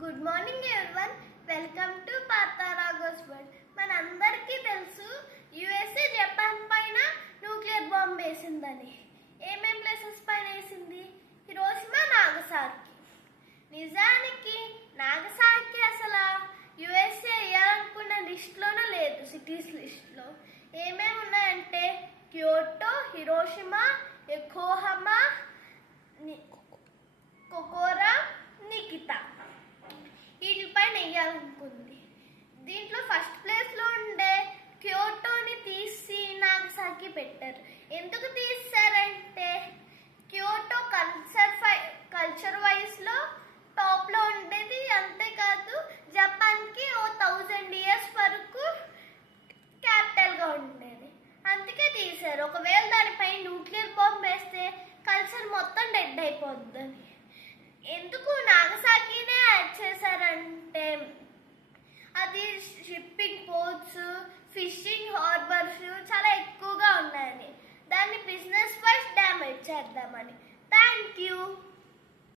Good morning everyone. Welcome to పాతారాగోస్ world. మనందరికీ తెలుసు యుఎస్ఏ జపాన్ పైన న్యూక్లియర్ బాంబ్ వేసిందని. ఏమేం ప్లేసెస్ పైన వేసింది? Hiroshima, Nagasaki. నిజానికి నాగసాకి అసలు యుఎస్ఏ వేయాలనుకున్న లిస్ట్లోనే లేదు, సిటీస్ లిస్ట్లో. ఏమేమి ఉన్నాయంటే Kyoto, Hiroshima, Yokohama, Kokura, Niigata. వీటిపైన వేయాలనుకుంది. దీంట్లో ఫస్ట్ ప్లేస్లో ఉండే క్యోటోని తీసి నాగసాకి పెట్టారు. ఎందుకు తీసారంటే క్యోటో కల్చర్ వైజ్లో టాప్లో ఉండేది. అంతేకాదు జపాన్కి 1000 years వరకు క్యాపిటల్గా ఉండేది. అందుకే తీశారు. ఒకవేళ దానిపై న్యూక్లియర్ బాంబ్ వేస్తే కల్చర్ మొత్తం డెడ్ అయిపోద్దని. ఎందుకు నాగసాకినే యాడ్ చేశారంటే అది షిప్పింగ్ పోర్ట్స్, ఫిషింగ్ హార్బర్స్ చాలా ఎక్కువగా ఉన్నాయని, దాన్ని బిజినెస్ వైజ్ డ్యామేజ్ చేద్దామని. Thank you.